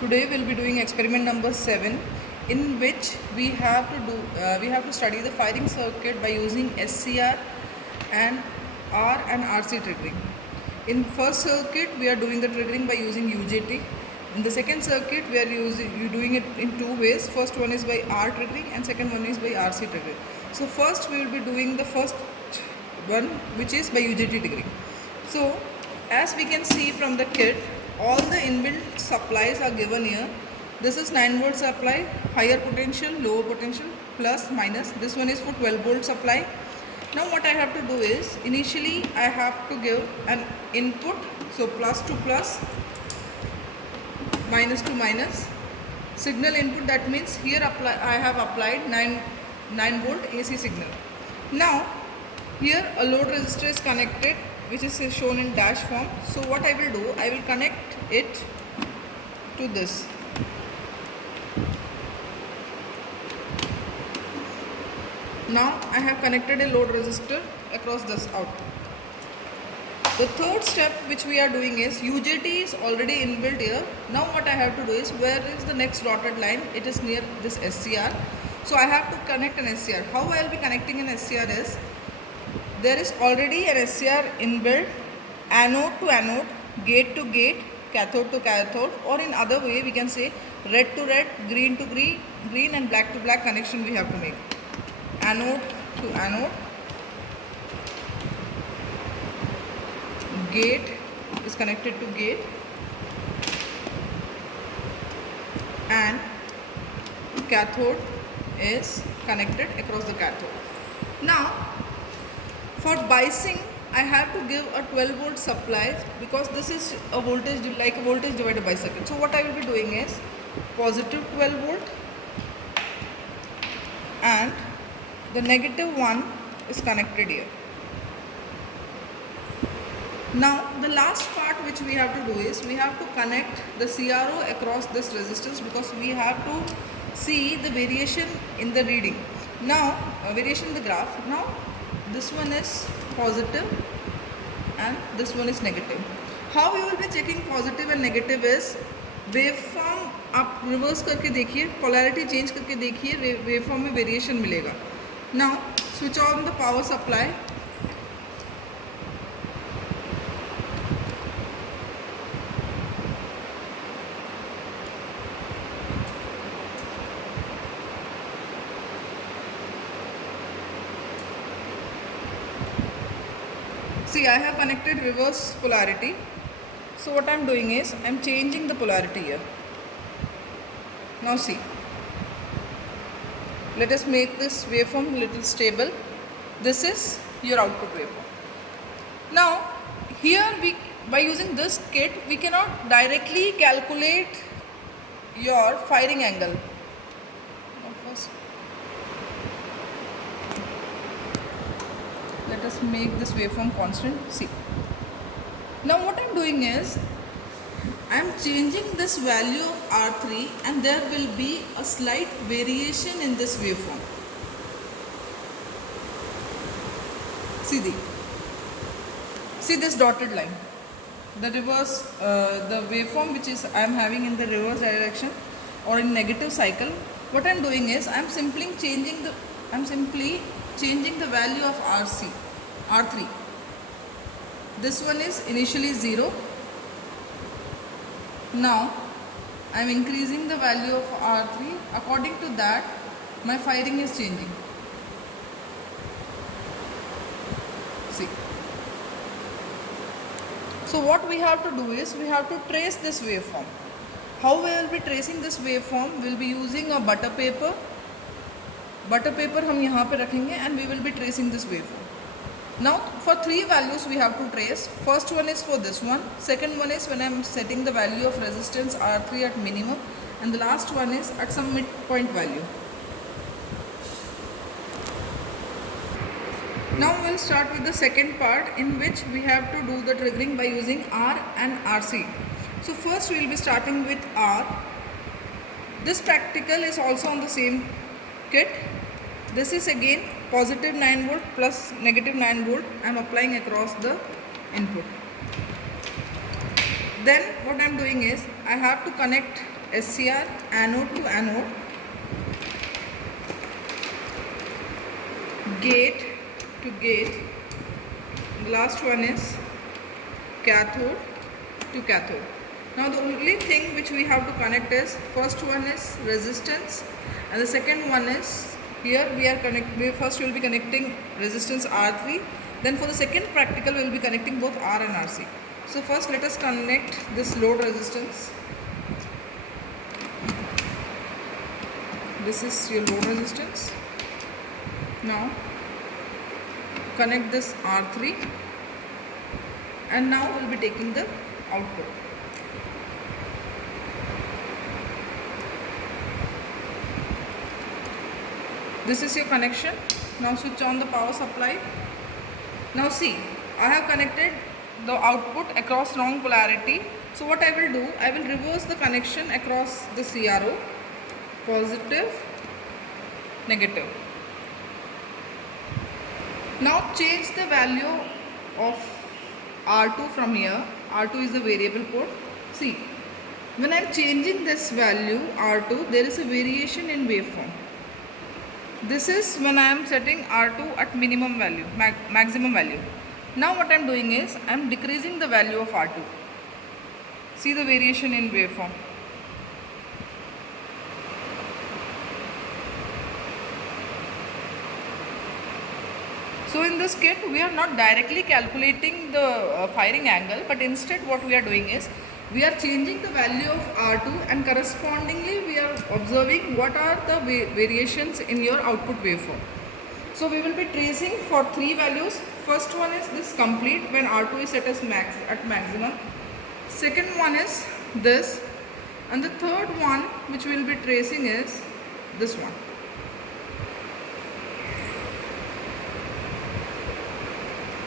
Today we'll be doing experiment number 7, in which we have to study the firing circuit by using SCR and R and RC triggering. In first circuit we are doing the triggering by using UJT. In the second circuit we are doing it in two ways. First one is by R triggering and second one is by RC triggering. So first we will be doing the first one, which is by UJT triggering. So as we can see from the kit, all the inbuilt supplies are given here. This is 9 volt supply, higher potential, lower potential, plus, minus. This one is for 12 volt supply. Now what I have to do is, initially I have to give an input, so plus to plus, minus to minus. Signal input, that means here I have applied 9 volt AC signal. Now here a load resistor is connected, which is shown in dash form. So what I will do, I will connect it to this. Now I have connected a load resistor across this out. The third step which we are doing is, UJT is already inbuilt here. Now what I have to do is, where is the next dotted line? It is near this SCR. So I have to connect an SCR. How I will be connecting an SCR is, there is already an SCR inbuilt, anode to anode, gate to gate, cathode to cathode, or in other way we can say red to red, green to green, and black to black connection we have to make. Anode to anode, gate is connected to gate, and cathode is connected across the cathode. Now for biasing, I have to give a 12 volt supply, because this is a voltage, like a voltage divided by circuit. So what I will be doing is, positive 12 volt and the negative one is connected here. Now the last part which we have to do is, we have to connect the CRO across this resistance, because we have to see the variation in the reading. Now variation in the graph. Now this one is positive and this one is negative. How we will be checking positive and negative is, waveform आप reverse करके देखिए, polarity change करके देखिए, waveform में variation मिलेगा. Now switch on the power supply. See, I have connected reverse polarity. So what I am doing is, I am changing the polarity here. Now see, let us make this waveform little stable. This is your output waveform. Now here by using this kit, we cannot directly calculate your firing angle. Let us make this waveform constant. See, now what I am doing is, I am changing this value of R3, and there will be a slight variation in this waveform. See this dotted line, the reverse, the waveform which is I am having in the reverse direction or in negative cycle. What I am doing is, I am simply changing the value of R3. This one is initially 0. Now I am increasing the value of R3. According to that, my firing is changing. See. So what we have to do is, we have to trace this waveform. How we will be tracing this waveform? We will be using a butter paper. Butter paper हम यहाँ पे रखेंगे, and we will be tracing this waveform. Now for 3 values we have to trace. First one is for this one, second one is when I am setting the value of resistance R3 at minimum, and the last one is at some midpoint value. Now we will start with the second part, in which we have to do the triggering by using R and RC. So first we will be starting with R. This practical is also on the same kit. This is again positive 9 volt plus negative 9 volt. I am applying across the input. Then what I am doing is I have to connect SCR anode to anode, gate to gate. The last one is cathode to cathode. Now the only thing which we have to connect is, first one is resistance, and the second one is, here we first will be connecting resistance R3, then for the second practical we will be connecting both R and RC. So first let us connect this load resistance. This is your load resistance. Now connect this R3, and now we will be taking the output. This is your connection. Now switch on the power supply. Now see, I have connected the output across wrong polarity. So what I will do, I will reverse the connection across the CRO, positive, negative. Now change the value of R2 from here. R2 is the variable port. See, when I am changing this value R2, there is a variation in waveform. This is when I am setting R2 at minimum value, maximum value. Now what I am doing is I am decreasing the value of R2. See the variation in waveform. So in this kit we are not directly calculating the firing angle, but instead what we are doing is we are changing the value of R2, and correspondingly we are observing what are the variations in your output waveform. So we will be tracing for 3 values. First one is this complete, when R2 is set as at maximum. Second one is this, and the third one which we will be tracing is this one.